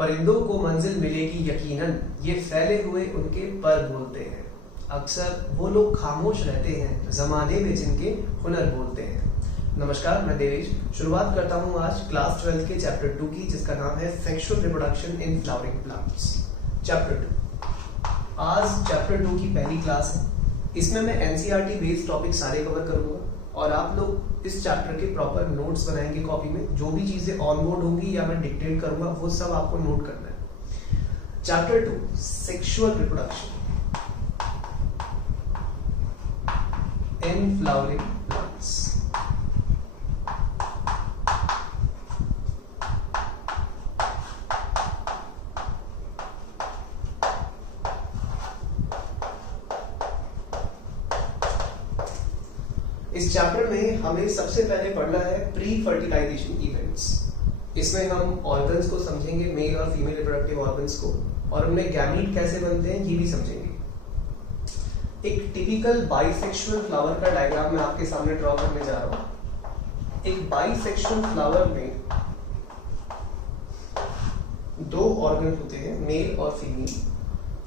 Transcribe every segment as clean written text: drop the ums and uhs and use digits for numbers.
परिंदों को मंजिल मिलेगी यकीनन, ये फैले हुए उनके पर बोलते हैं। अक्सर वो लोग खामोश रहते हैं जमाने में जिनके हुनर बोलते हैं। नमस्कार, मैं देवेश शुरुआत करता हूँ आज क्लास 12 के चैप्टर 2 की, जिसका नाम है sexual reproduction in flowering plants. Chapter 2 आज चैप्टर 2 की पहली क्लास है। इसमें मैं एनसीईआरटी बेस्ड टॉपिक सारे कवर करूंगा और आप लोग इस चैप्टर के प्रॉपर नोट्स बनाएंगे कॉपी में। जो भी चीजें ऑन बोर्ड होंगी या मैं डिक्टेट करूंगा वो सब आपको नोट करना है। Chapter 2 sexual reproduction in flowering plants. इस चैप्टर में हमें सबसे पहले पढ़ना है प्री फर्टिलाइजेशन इवेंट्स। इसमें हम ऑर्गन्स को समझेंगे, मेल और फीमेल रिप्रोडक्टिव ऑर्गन्स को, और उनमें गैमीट कैसे बनते हैं ये भी समझेंगे। एक टिपिकल बाइसेक्सुअल फ्लावर का डायग्राम मैं आपके सामने ड्रॉ करने जा रहा हूं। एक बाइसेक्सुअल फ्लावर में दो ऑर्गन होते हैं, मेल और फीमेल।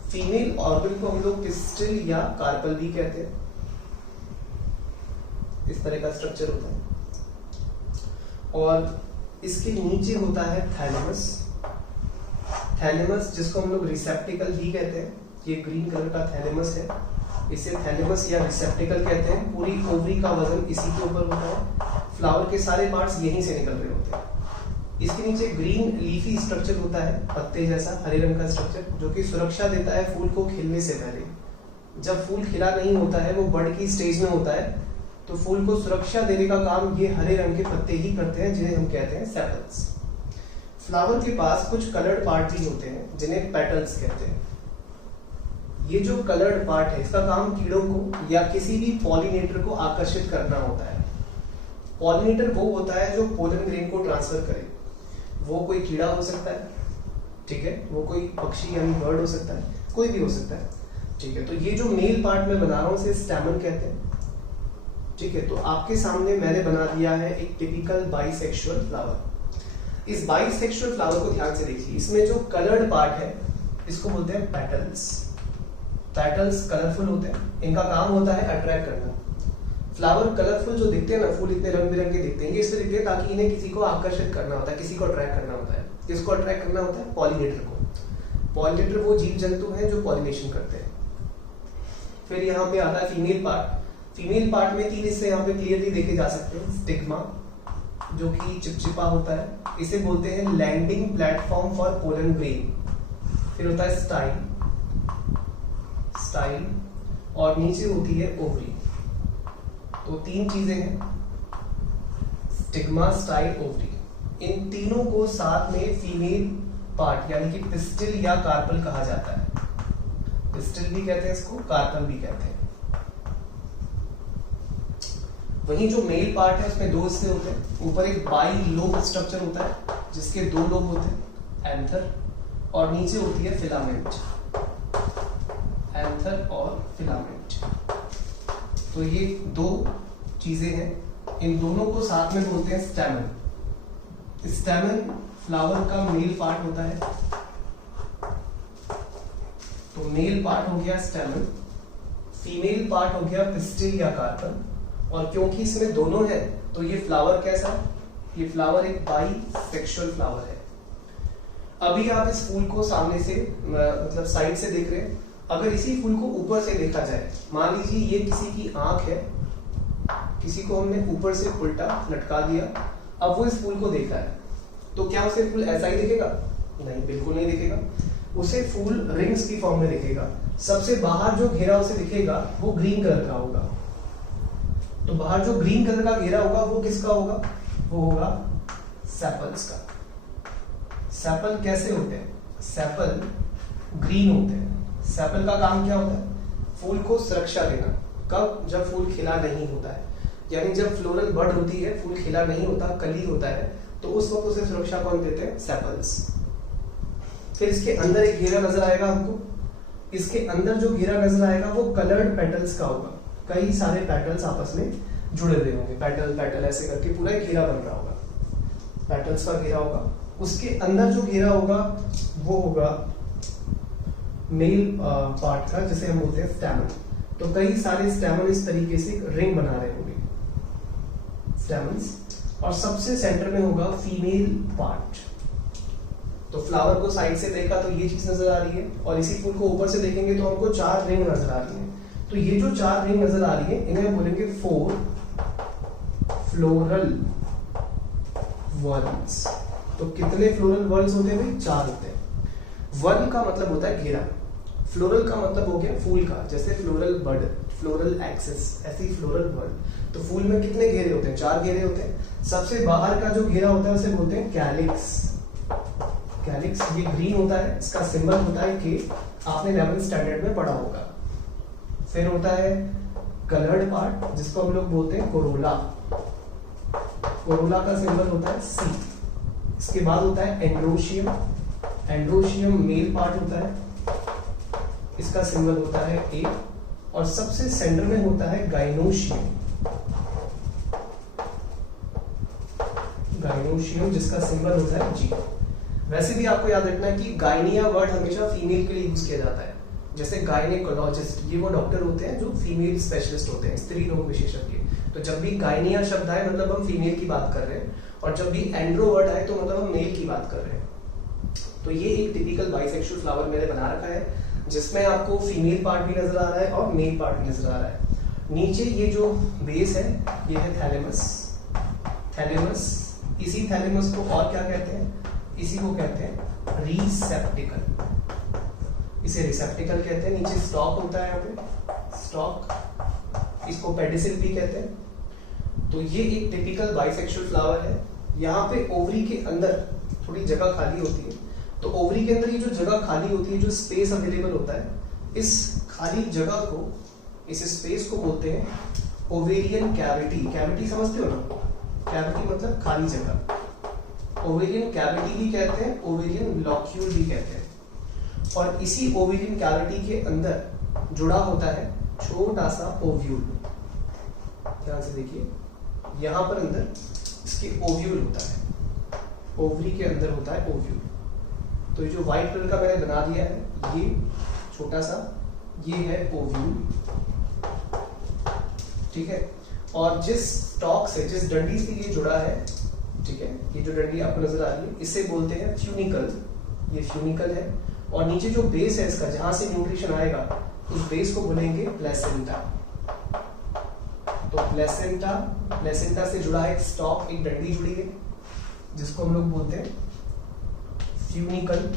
फीमेल ऑर्गन को हम लोग पिस्टिल या कार्पल भी कहते हैं। इस तरह का स्ट्रक्चर होता है और इसके नीचे होता है थैलेमस। थैलेमस जिसको हम लोग रिसेप्टिकल भी कहते हैं, ये ग्रीन कलर का थैलेमस है, इसे थैलेमस या रिसेप्टिकल कहते हैं। पूरी ओवरी का वजन इसी के ऊपर होता है, फ्लावर के सारे पार्ट्स यहीं से निकल रहे होते हैं। इसके नीचे ग्रीन लीफी स्ट्रक्चर होता है, पत्ते जैसा हरे रंग का स्ट्रक्चर, जो कि सुरक्षा देता है फूल को खिलने से पहले। जब फूल खिला नहीं होता है, वो बड की स्टेज में होता है, तो फूल को सुरक्षा देने का काम ये हरे रंग के पत्ते ही करते हैं, जिन्हें हम कहते हैं सेपल्स। फ्लावर के पास कुछ कलर्ड पार्ट भी होते हैं जिन्हें पेटल्स कहते हैं। ये जो कलर्ड पार्ट है, इसका काम कीड़ों को या किसी भी पॉलिनेटर को आकर्षित करना होता है। पॉलिनेटर वो होता है जो पोलन ग्रेन को ट्रांसफर करे। वो कोई कीड़ा हो सकता है, ठीक है, वो कोई पक्षी यानी बर्ड हो सकता है, कोई भी हो सकता है, ठीक है। तो ये जो मेल पार्ट में बना रहा हूं उसे स्टैमन कहते हैं, ठीक है। तो आपके सामने मैंने बना दिया है एक टिपिकल बाइसेक्सुअल फ्लावर। इस बाइसेक्सुअल फ्लावर को ध्यान से देखिए। इसमें जो कलर्ड पार्ट है इसको बोलते हैं पेटल्स। पेटल्स कलरफुल होते हैं, इनका काम होता है अट्रैक्ट करना। फ्लावर कलरफुल जो दिखते हैं ना, फूल इतने रंग बिरंगे दिखते हैं, ये इसलिए दिखते हैं ताकि इन्हें किसी को आकर्षित करना होता है, किसी को अट्रैक्ट करना होता है। किसको अट्रैक्ट करना होता है? पॉलिनेटर को। पॉलिनेटर वो जीव जंतु हैं जो पॉलिनेशन करते हैं। फिर यहाँ पे आता है फीमेल पार्ट। फीमेल पार्ट में 3 हिस्से यहाँ पे क्लियरली देखे जा सकते हैं। स्टिग्मा जो कि चिपचिपा होता है, इसे बोलते हैं landing platform for pollen grain. फिर होता है स्टाइल और नीचे होती है ओवरी। तो 3 चीजें हैं, स्टिग्मा, स्टाइल, ओवरी। इन तीनों को साथ में फीमेल पार्ट यानी कि पिस्टिल या कार्पल कहा जाता है। पिस्टिल भी कहते हैं इसको, कार्पल भी कहते हैं। वहीं जो मेल पार्ट है उसमें 2 हिस्से होते हैं। ऊपर एक बाई लोब स्ट्रक्चर होता है जिसके 2 लोब होते हैं, एंथर, और नीचे होती है फिलामेंट। एंथर और फिलामेंट, तो ये 2 चीजें हैं। इन दोनों को साथ में बोलते हैं स्टैमन। स्टैमन फ्लावर का मेल पार्ट होता है, तो मेल पार्ट हो गया स्टैमन, फीमेल पार्ट हो गया पिस्टिल या कार्पल। और क्योंकि इसमें दोनों है तो ये फ्लावर कैसा है? ये फ्लावर एक बाइसेक्सुअल फ्लावर है। अभी आप इस फूल को सामने से मतलब साइड से देख रहे हैं। अगर इसी फूल को ऊपर से देखा जाए, मान लीजिए ये किसी की आंख है, किसी को हमने ऊपर से उल्टा लटका दिया, अब वो इस फूल को देख रहा है, तो क्या उसे फूल ऐसा ही दिखेगा? नहीं, बिल्कुल नहीं दिखेगा। उसे फूल रिंग्स की फॉर्म में दिखेगा। सबसे बाहर जो घेरा उसे दिखेगा वो ग्रीन कलर का होगा। तो बाहर जो ग्रीन कलर का घेरा होगा वो किसका होगा? वो होगा सेपल्स का। सेपल कैसे होते हैं? सेपल ग्रीन होते हैं। सेपल का काम क्या होता है? फूल को सुरक्षा देना। कब? जब फूल खिला नहीं होता है, यानी जब फ्लोरल बड होती है, फूल खिला नहीं होता, कली होता है, तो उस वक्त उसे सुरक्षा कौन देते हैं? सेपल्स। फिर इसके अंदर एक घेरा नजर आएगा हमको। इसके अंदर जो घेरा नजर आएगा वो कलर्ड पेटल्स का होगा। कई सारे पेटल्स आपस में जुड़े हुए होंगे, पेटल पेटल ऐसे करके पूरा एक घेरा बन रहा होगा। पेटल्स का घेरा होगा उसके अंदर जो घेरा होगा वो होगा मेल पार्ट का, जिसे हम बोलते हैं स्टैमन। तो कई सारे स्टैमन इस तरीके से रिंग बना रहे होंगे, स्टैमन्स, और सबसे सेंटर में होगा फीमेल पार्ट। तो फ्लावर को साइड से देखा तो ये चीज नजर आ रही है, और इसी फूल को ऊपर से देखेंगे तो हमको 4 रिंग नजर आ रही है। तो ये जो 4 रिंग नजर आ रही है इन्हें हम बोलेंगे 4 फ्लोरल वर्ल्स। तो कितने फ्लोरल वर्ल्स होते हैं भाई? 4 होते हैं। वर्ल का मतलब होता है घेरा, फ्लोरल का मतलब हो गया फूल का, जैसे फ्लोरल बड, फ्लोरल एक्सिस, ऐसे ही फ्लोरल वर्ल। तो फूल में कितने घेरे होते हैं? 4 घेरे होते हैं। सबसे बाहर का जो घेरा होता है उसे बोलते हैं कैलिक्स। कैलिक्स ये ग्रीन होता है, इसका सिंबल होता है कि आपने 11th स्टैंडर्ड में पढ़ा होगा। फिर होता है कलर्ड पार्ट, जिसको हम लोग बोलते हैं कोरोला। कोरोला का सिंबल होता है सी। इसके बाद होता है एंड्रोशियम। एंड्रोशियम मेल पार्ट होता है, इसका सिंबल होता है ए। और सबसे सेंटर में होता है गाइनोशियम। गाइनोशियम जिसका सिंबल होता है जी। वैसे भी आपको याद रखना है कि गाइनिया वर्ड हमेशा फीमेल के लिए यूज किया जाता है। जैसे गायनेकोलॉजिस्ट, ये वो डॉक्टर होते हैं जो फीमेल स्पेशलिस्ट होते हैं, स्त्री रोग विशेषज्ञ। तो जब भी गाइनिया शब्द आए मतलब हम फीमेल की बात कर रहे हैं, और जब भी एंड्रो वर्ड आए तो मतलब हम मेल की बात कर रहे हैं। तो ये एक टिपिकल बाइसेक्सुअल फ्लावर मैंने बना रखा है, जिसमें आपको फीमेल पार्ट भी नजर आ रहा है और मेल पार्ट भी नजर आ रहा है। नीचे ये जो बेस है ये है थैलेमस। थैलेमस, इसी थैलेमस को और क्या कहते हैं? इसी को कहते हैं रिसेप्टिकल। इसे रिसेप्टिकल कहते हैं। नीचे स्टॉक होता है, यहाँ पे स्टॉक, इसको पेडिसिल भी कहते हैं। तो ये एक टिपिकल बाइसेक्सुअल फ्लावर है। यहाँ पे ओवरी के अंदर थोड़ी जगह खाली होती है। तो ओवरी के अंदर ये जो जगह खाली होती है, जो स्पेस अवेलेबल होता है, इस खाली जगह को, इस स्पेस को बोलते हैं ओवेरियन कैविटी। कैविटी समझते हो ना? कैविटी मतलब खाली जगह। ओवेरियन कैविटी भी कहते हैं, ओवेरियन लॉक्यूल भी कहते हैं। और इसी ओवेरियन कैविटी के अंदर जुड़ा होता है छोटा सा ओव्यूल। ध्यान से देखिए, यहां पर अंदर इसके ओव्यूल होता है, ओवरी के अंदर होता है ओव्यूल। तो ये जो व्हाइट कलर का मैंने बना दिया है, ये छोटा सा, ये है ओव्यूल, ठीक है। और जिस स्टॉक से, जिस डंडी से ये जुड़ा है, ठीक है, ये जो डंडी आपको नजर आ रही है, इसे बोलते हैं फ्यूनिकल। ये फ्यूनिकल है। और नीचे जो बेस है इसका, जहां से न्यूट्रिशन आएगा, उस बेस को बोलेंगे प्लेसेंटा। तो प्लेसेंटा, प्लेसेंटा से जुड़ा है एक स्टॉक, एक डंडी जुड़ी है, जिसको हम लोग बोलते हैं फ्यूनिकल।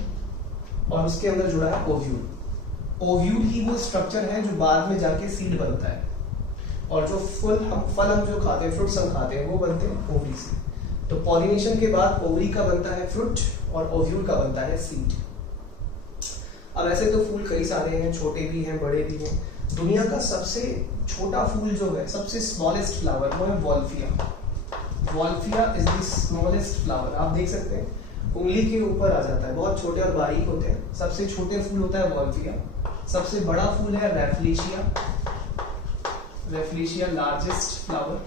और उसके अंदर जुड़ा है ओव्यूल। ओव्यूल ही वो स्ट्रक्चर है जो बाद में जाके सीड बनता है। और जो फल हम जो खाते हैं, फ्रूट्स हम खाते हैं, वो बनते हैं ओवरी से। तो पॉलिनेशन के बाद ओवरी का बनता है फ्रूट और ओव्यूल का बनता है सीड। अब ऐसे तो फूल कई सारे हैं, छोटे भी हैं, बड़े भी हैं। दुनिया का सबसे छोटा फूल जो है, सबसे स्मॉलेस्ट फ्लावर, वो है Wolffia. Wolffia is the smallest flower. आप देख सकते हैं उंगली के ऊपर आ जाता है, बहुत छोटे और बारीक होते हैं। सबसे छोटे फूल होता है वॉल्फिया। सबसे बड़ा फूल है रैफ्लेशिया। रैफ्लेशिया लार्जेस्ट फ्लावर,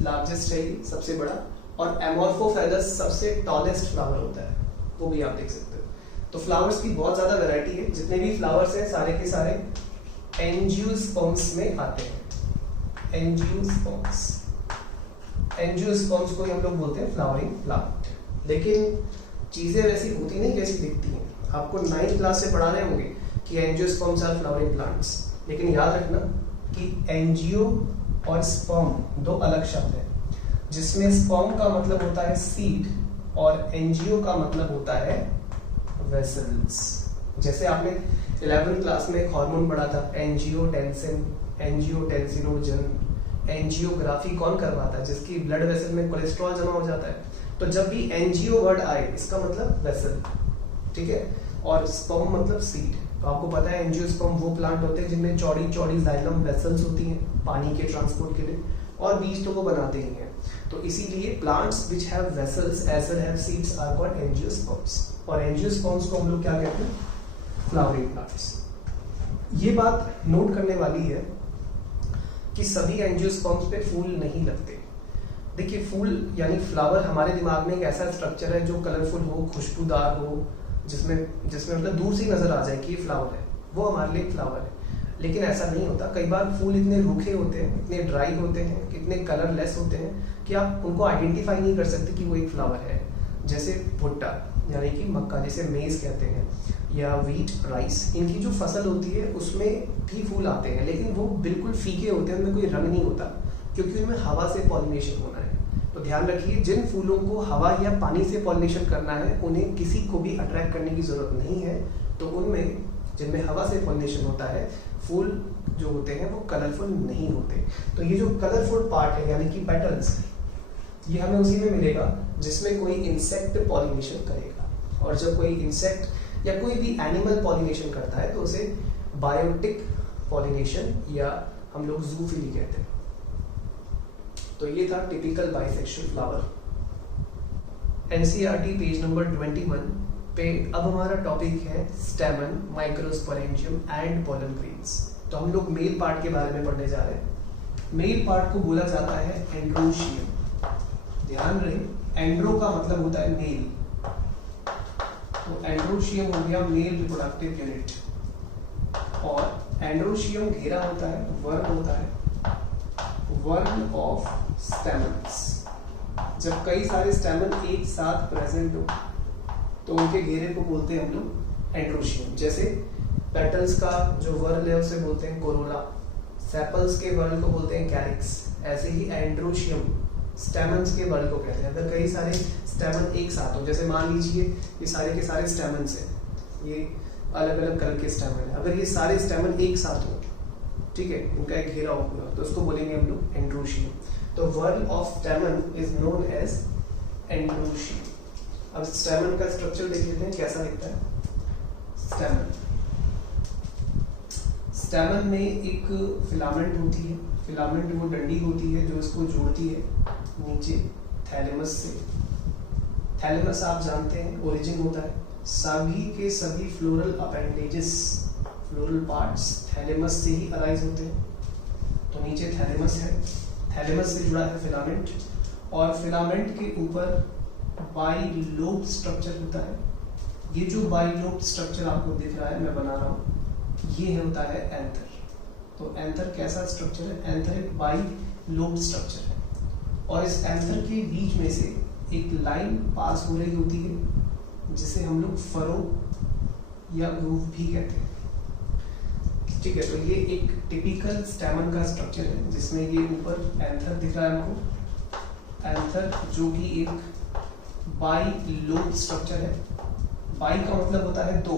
लार्जेस्ट है ये, सबसे बड़ा। और एमोर्फोफेलस सबसे टॉलेस्ट फ्लावर होता है, वो भी आप देख सकते हो। तो फ्लावर्स की बहुत ज्यादा वैरायटी है। जितने भी फ्लावर्स हैं सारे के सारे एंजियोस्पर्म्स में आते हैं। एंजियोस्पर्म्स, एंजियोस्पर्म्स को हम लोग बोलते हैं फ्लावरिंग प्लांट। लेकिन चीजें वैसी होती नहीं जैसी दिखती हैं। आपको 9th क्लास से पढ़ा रहे होंगे कि एंजियोस्पर्म्स आर फ्लावरिंग प्लांट्स, लेकिन याद रखना कि एंजियो और स्पर्म 2 अलग शब्द हैं, जिसमें स्पर्म का मतलब होता है सीड और एंजियो का मतलब होता है वेसल्स। जैसे आपने 11th क्लास में एक हार्मोन पढ़ा था, एंजियोटेंसिन, एंजियोटेंसिनोजन। एंजियोग्राफी कौन करवाता है? जिसकी ब्लड वेसल में कोलेस्ट्रॉल जमा हो जाता है। तो जब भी एंजियो वर्ड आए, इसका मतलब वेसल, ठीक है। और स्पर्म मतलब सीड। तो आपको पता है एंजियोस्पर्म वो प्लांट होते हैं जिनमें चौड़ी चौड़ी जाइलम वेसल्स होती हैं पानी के ट्रांसपोर्ट के लिए, और बीज तो वो बनाते ही हैं। तो इसीलिए plants which have vessels as well have seeds are called angiosperms. और एंजियोस्पर्म्स को हम लोग क्या कहते हैं? Flowering plants. ये बात नोट करने वाली है कि सभी एंजियोस्पर्म्स पे फूल नहीं लगते। देखिए फूल यानी फ्लावर हमारे दिमाग में एक ऐसा स्ट्रक्चर है जो कलरफुल हो, खुशबूदार हो, जिसमें जिसमें मतलब दूर से ही नजर आ जाए कि ये फ्लावर है, वो हमारे लिए फ्लावर है। लेकिन ऐसा नहीं होता। कई बार फूल इतने रूखे होते हैं, इतने ड्राई होते हैं, इतने कलरलेस होते हैं कि आप उनको आइडेंटिफाई नहीं कर सकते कि वो एक फ्लावर है। जैसे भुट्टा यानी कि मक्का, जिसे मेज कहते हैं, या व्हीट, राइस, इनकी जो फसल होती है उसमें भी फूल आते हैं, लेकिन वो बिल्कुल फीके होते हैं, उनमें कोई रंग नहीं होता, क्योंकि उनमें हवा से पॉलिनेशन होना है। तो ध्यान रखिए, जिन फूलों को हवा या पानी से पॉलिनेशन करना है उन्हें किसी को भी अट्रैक्ट करने की जरूरत नहीं है। तो उनमें जिनमें हवा से पॉलिनेशन होता है, फूल जो होते हैं वो कलरफुल नहीं होते। तो ये जो कलरफुल पार्ट है यानी कि पेटल्स, ये हमें उसी में मिलेगा जिसमें कोई इंसेक्ट पॉलिनेशन करेगा। और जब कोई इंसेक्ट या कोई भी एनिमल पॉलिनेशन करता है तो उसे बायोटिक पॉलिनेशन या हम लोग जूफिली कहते हैं। तो ये था typical bisexual flower. NCERT page number 21 पे अब हमारा टॉपिक है स्टेमन, माइक्रोस्पोरेंजियम एंड पोलन ग्रेन्स। तो हम लोग मेल पार्ट के बारे में पढ़ने जा रहे हैं। मेल पार्ट को बोला जाता है एंड्रोशियम। ध्यान रहे, एंड्रो का मतलब होता है मेल, तो एंड्रोशियम हो गया मेल रिप्रोडक्टिव यूनिट। और एंड्रोशियम घेरा होता है, वर्ग होता है, वर्ग ऑफ स्टेमन्स। जब कई सारे स्टेमन एक साथ प्रेजेंट हो तो उनके घेरे को बोलते हैं हम लोग एंड्रोशियम। जैसे पेटल्स का जो वर्ग है उसे बोलते हैं कोरोला, सेपल्स के वर्ग को बोलते हैं कैरिक्स। ऐसे ही एंड्रोशियम स्टेमन्स के वर्ग को कहते हैं। अगर कई सारे स्टेमन एक साथ हो, जैसे मान लीजिए ये सारे के सारे स्टेमन्स हैं, ये अलग अलग कलर के स्टेमन है, अगर ये सारे स्टेमन एक साथ हो, ठीक है, इनका एक घेरा हो पूरा, तो उसको बोलेंगे हम लोग एंड्रोशियम। तो whorl of stamen is known as androecium. अब स्टेमन का स्ट्रक्चर देख लेते हैं कैसा दिखता है। स्टेमन में एक फिलामेंट होती है, फिलामेंट वो डंडी होती है जो इसको जोड़ती है नीचे थैलेमस से। थैलेमस आप जानते हैं ओरिजिन होता है, सभी के सभी floral appendages, floral parts thalamus से ही अराइज होते हैं। तो नीचे थैलेमस है, थैलेमस से जुड़ा है फिलामेंट, और फिलामेंट के ऊपर बाइलोब स्ट्रक्चर होता है। ये जो बाइलोब स्ट्रक्चर आपको दिख रहा है, मैं बना रहा हूँ, ये होता है एंथर। तो एंथर कैसा स्ट्रक्चर है? एंथर एक बाइलोब स्ट्रक्चर है, और इस एंथर के बीच में से एक लाइन पास हो रही होती है जिसे हम लोग फरो या ग्रूव भी कहते हैं। ठीक है, तो ये एक टिपिकल स्टेमन का स्ट्रक्चर है जिसमें ये ऊपर एंथर दिख रहा है हमको। एंथर जो कि एक बाइलोब स्ट्रक्चर है। बाई का मतलब होता है दो,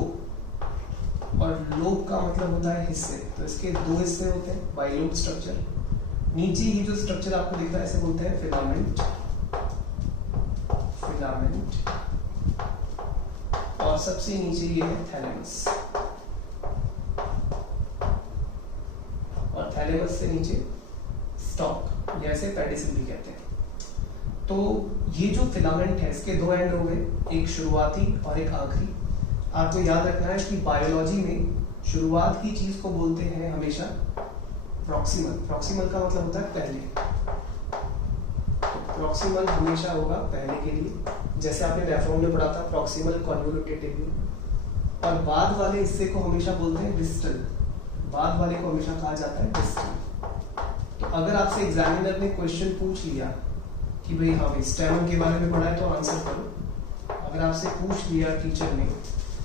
और लोब का मतलब होता है हिस्से, तो इसके दो हिस्से होते हैं, बाइलोब स्ट्रक्चर। नीचे ये जो स्ट्रक्चर आपको दिख रहा है इसे बोलते हैं फिलामेंट, फिलामेंट, और सबसे नीचे ये है थैलेमस, और थैलेमस से नीचे स्टॉक, जैसे पेडिसिल भी कहते हैं। तो ये जो फिलामेंट है इसके दो एंड हो गए, एक शुरुआती और एक आखिरी। आपको याद रखना है कि बायोलॉजी में शुरुआत की चीज को बोलते हैं हमेशा प्रॉक्सिमल। प्रॉक्सिमल का मतलब होता है पहले, तो प्रॉक्सिमल हमेशा होगा पहले के लिए। जैसे आपने नेफ्रॉन में पढ़ा था प्रॉक्सिमल कॉन्वोल्यूटेटिव। और बाद वाले हिस्से को हमेशा बोलते हैं डिस्टल, बाद वाले को हमेशा कहा जाता है डिस्टल। तो अगर आपसे एग्जामिनर ने क्वेश्चन पूछ लिया कि भाई हाँ भाई स्टेमन के बारे में पढ़ा है तो आंसर करो। अगर आपसे पूछ लिया टीचर ने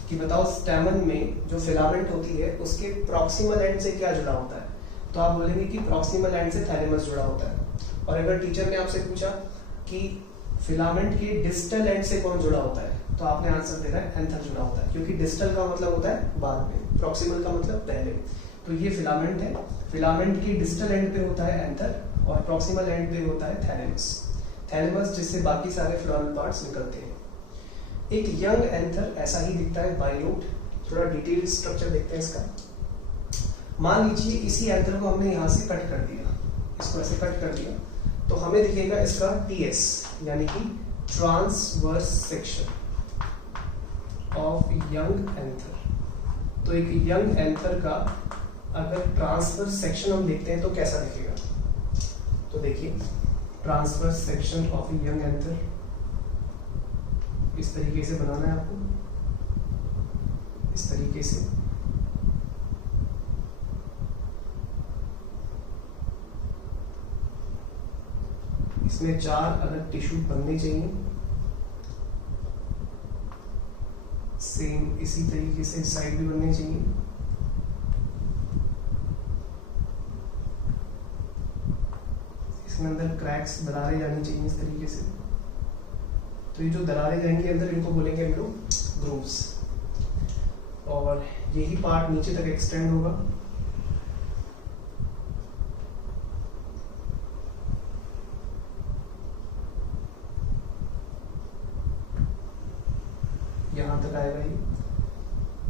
कि बताओ स्टेमन में जो फिलामेंट होती है उसके प्रॉक्सिमल एंड से क्या जुड़ा होता है, तो आप बोलेंगे कि प्रॉक्सिमल एंड से थैलेमस जुड़ा होता है। और अगर टीचर ने आपसे पूछा कि फिलामेंट के डिस्टल एंड से कौन जुड़ा होता है, तो आपने आंसर देना है एंथर जुड़ा होता है, क्योंकि डिस्टल का मतलब होता है बाद में, प्रॉक्सिमल का मतलब पहले। तो ये फिलामेंट है, फिलामेंट के डिस्टल एंड पे होता है एंथर, और प्रॉक्सिमल एंड पे होता है थैलेमस। थैलेमस जिससे बाकी सारे फ्लोरल पार्ट्स निकलते हैं। एक यंग एंथर ऐसा ही दिखता है, बाइलोब। थोड़ा डिटेल स्ट्रक्चर देखते हैं इसका। मान लीजिए इसी एंथर को हमने यहाँ से कट कर दिया, इसको ऐसे कट कर दिया, तो हमें दिखेगा इसका टीएस, यानी कि transverse section of young anther. तो एक यंग एंथर का अगर ट्रांसवर्स सेक्शन हम देखते हैं तो कैसा दिखेगा, तो देखिए transverse section of a young anther, इस तरीके से बनाना है आपको, इस तरीके से। इसमें 4 अलग टिश्यू बनने चाहिए, सेम इसी तरीके से साइड भी बनने चाहिए। इसमें अंदर क्रैक्स, दरारें जानी चाहिए इस तरीके से। तो ये जो दरारें जाएंगी अंदर, इनको बोलेंगे हम लोग ग्रूव्स, और यही पार्ट नीचे तक एक्सटेंड होगा। यहां तक आएगा ये,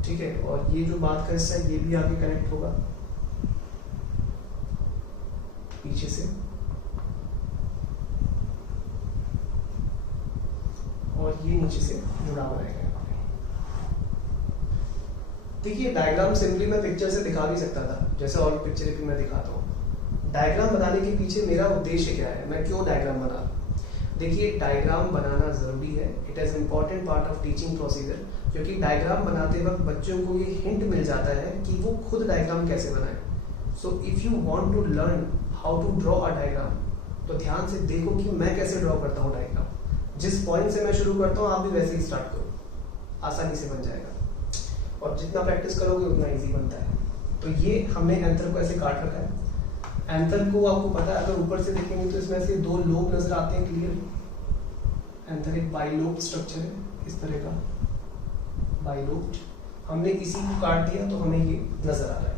ठीक है। और ये जो बात का हिस्सा है ये भी आगे कनेक्ट होगा पीछे से, और ये नीचे से जुड़ा हुआ रहेगा। देखिए डायग्राम सिंपली मैं पिक्चर से दिखा भी सकता था, जैसे और पिक्चर भी मैं दिखाता हूँ। डायग्राम बनाने के पीछे मेरा उद्देश्य क्या है, मैं क्यों डायग्राम बना रहा हूँ। देखिए डायग्राम बनाना जरूरी है, it is important part of teaching procedure, क्योंकि डायग्राम बनाते वक्त बच्चों को ये हिंट मिल जाता है कि वो खुद डायग्राम कैसे बनाए। So if you want to learn how to draw a diagram, तो ध्यान से देखो कि मैं कैसे ड्रॉ करता हूँ डायग्राम। जिस पॉइंट से मैं शुरू करता हूँ आप भी वैसे ही स्टार्ट करो, आसानी से बन जाएगा, और जितना प्रैक्टिस करोगे उतना ईजी बनता है। तो ये हमने एंथर को ऐसे काट रखा है। एंथर को आपको पता है, अगर ऊपर से देखेंगे तो इसमें से 2 लोब नजर आते हैं क्लियर। एंथर एक बाइलोब स्ट्रक्चर है, इस तरह का बाइलोब। हमने इसी को काट दिया तो हमें ये नजर आ रहा है।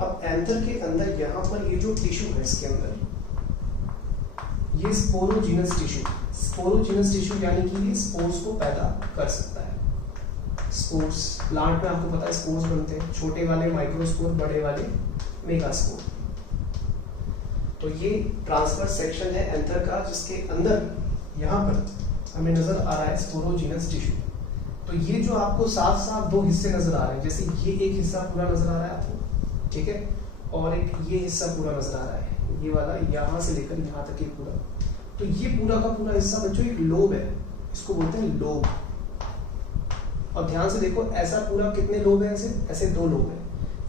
अब एंथर के अंदर यहाँ पर ये जो टिश्यू है, इसके अंदर ये स्पोरोजिनस टिश्यू, स्पोरोजिनस टिश्यू यानी कि ये स्पोर्स को पैदा कर सकता है। स्पोर्स प्लांट में आपको पता है स्पोर्स बनते हैं, छोटे वाले माइक्रोस्पोर, बड़े वाले मेगास्पोर। तो ये ट्रांसवर्स सेक्शन है एंथर का, जिसके अंदर यहाँ पर हमें नजर आ रहा है स्पोरोजिनस टिश्यू। तो ये जो आपको साफ साफ 2 हिस्से नजर आ रहे हैं, जैसे ये एक हिस्सा पूरा नजर आ रहा है आपको, ठीक है, और एक ये हिस्सा पूरा नजर आ रहा है, ये वाला यहाँ से लेकर यहाँ तक ये पूरा। तो ये पूरा का पूरा हिस्सा बच्चों एक लोब है, इसको बोलते हैं लोब। और ध्यान से देखो, ऐसा पूरा कितने लोब है, ऐसे 2 लोब है।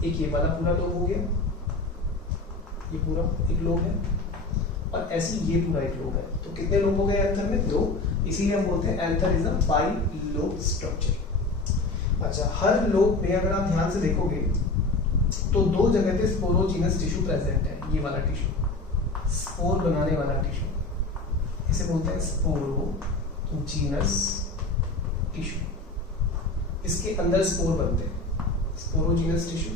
एक ये वाला पूरा लोब हो गया, ये पूरा एक लोब है, और ऐसे ये पूरा एक लोब है। तो कितने लोब हो गए एंथर में? 2। इसीलिए हम बोलते हैं anther is a bilobe structure. अच्छा, हर लोब में अगर आप ध्यान से देखोगे तो 2 जगह पे स्पोरोजिनस टिश्यू प्रेजेंट है। ये वाला टिश्यू, स्पोर बनाने वाला टिश्यू, इसे बोलते हैं स्पोरोजिनस टिश्यू। इसके अंदर स्पोर बनते हैं, स्पोरोजिनस टिश्यू।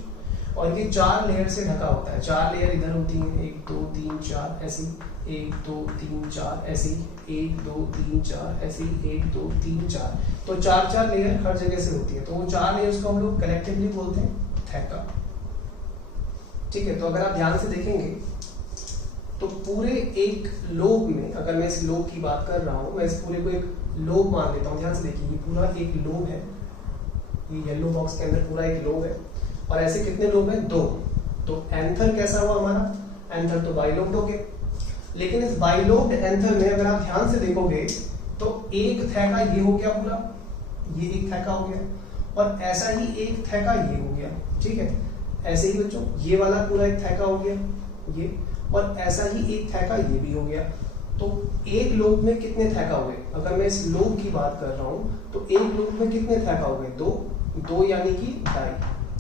और ये 4 लेयर से ढका होता है। 4 लेयर इधर होती हैं, 1 2 3 4 ऐसी, 1 2 3 4 ऐसी, 1 2 3 4 ऐसी, 1 2 3 4। तो 4 लेयर हर जगह से होती है। तो वो 4 लेयर्स को हम लोग कलेक्टिवली बोलते हैं थैका, ठीक है। तो अगर आप ध्यान से देखेंगे तो पूरे एक लोब में, अगर मैं इस लोब की बात कर रहा हूं, मैं इस पूरे को एक लोब मान लेता हूं। ध्यान से देखिए, ये पूरा एक लोब है, ये येलो बॉक्स के अंदर पूरा एक लोब है, और ऐसे कितने लोब हैं? 2। तो एंथर कैसा हुआ हमारा? एंथर तो बाइलोब्ड हो गया। लेकिन इस बाइलोब्ड एंथर में अगर आप ध्यान से देखोगे तो एक थैका ये हो गया पूरा, ये एक थैका हो गया, और ऐसा ही एक थैका ये हो गया, ठीक है। ऐसे ही बच्चों ये वाला पूरा एक थैका हो गया ये, और ऐसा ही एक थैका ये भी हो गया। तो एक लोब में कितने थैका हुए? अगर मैं इस लोब की बात कर रहा हूं तो एक लोब में कितने थैका हो गए? 2 यानी कि डाई।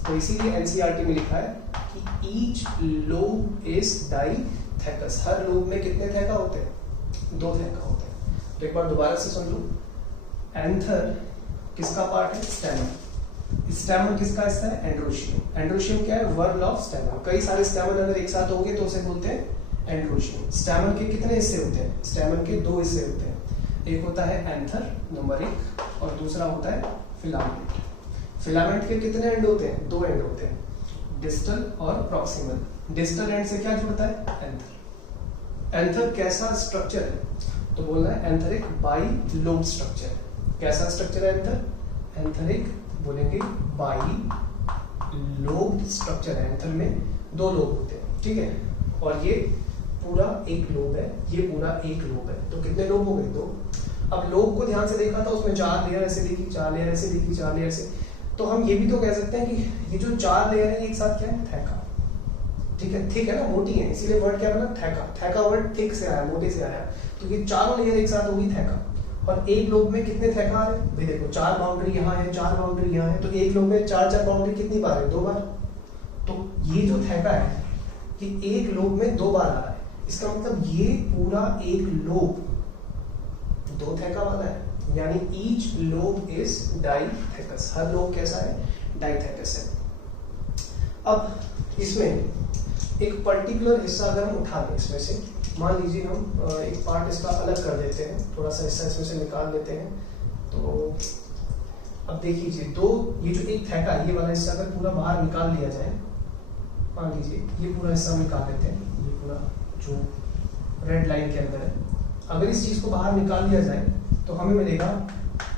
तो इसीलिए एनसीईआरटी में लिखा है कि ईच लोब इज डाईथैकस। हर लोब में कितने थैका होते हैं? 2 थैका होते हैं। तो एक बार दोबारा से सुन लो, एंथर किसका पार्ट है? स्टेमन। स्टेमन किसका हिस्सा है? एंड्रोशियम। एंड्रोशियम क्या है? Whorl of stamen. कई सारे स्टेमन अगर एक साथ होंगे तो उसे बोलते हैं एंड्रोशियम। स्टेमन के कितने हिस्से होते हैं? स्टेमन के 2 हिस्से होते हैं। एक होता है एंथर नंबर 1, और दूसरा होता है फिलामेंट। फिलामेंट के कितने एंड होते हैं? 2 एंड होते हैं, डिस्टल और प्रॉक्सिमल। डिस्टल एंड से क्या जुड़ता है? एंथर। एंथर कैसा स्ट्रक्चर है? तो बोलना है एंथर एक बाइलोब स्ट्रक्चर है। कैसा स्ट्रक्चर है एंथर? एंथर एक बोलेंगे बाइलोब स्ट्रक्चर है। एंथर में 2 लोब होते हैं, ठीक है। और ये पूरा एक लोब है, ये पूरा एक लोब है। तो कितने लोब हो गए? 2। अब लोब को ध्यान से देखा था, उसमें 4 लेयर ऐसे दिखी, 4 लेयर ऐसे दिखी, 4 लेयर ऐसे। तो हम ये भी तो कह सकते हैं कि ये जो 4 लेयर है एक साथ क्या है? थैका। ठीक है, थिक है ना, मोटी है, इसीलिए वर्ड क्या बना? थैका। थैका वर्ड थिक से आया, मोटे से आया। तो ये चारों लेयर एक साथ होगी थैका। और एक लोब में कितने थैका आ रहे हैं? भाई देखो 4 बाउंड्री यहाँ है, 4 बाउंड्री यहाँ है, तो एक लोब में 4 बाउंड्री कितनी बार है? 2 बार। तो ये जो थैका है कि एक लोब में 2 बार आ रहा है, इसका मतलब ये पूरा एक लोब 2 थैका वाला है, यानी ईच लोब इज डाइथैकस। हर लोब कैसा है? डाइथैकस है। अब इसमें एक पर्टिकुलर हिस्सा अगर हम उठा लें इसमें से, मान लीजिए हम एक पार्ट इसका अलग कर देते हैं, थोड़ा सा हिस्सा इसमें से निकाल देते हैं। तो अब देख लीजिए, ये जो एक थैका है, ये वाला हिस्सा अगर पूरा बाहर निकाल लिया जाए, मान लीजिए ये पूरा हिस्सा निकाल लेते हैं, ये पूरा जो रेड लाइन के अंदर है, अगर इस चीज को बाहर निकाल लिया जाए तो हमें मिलेगा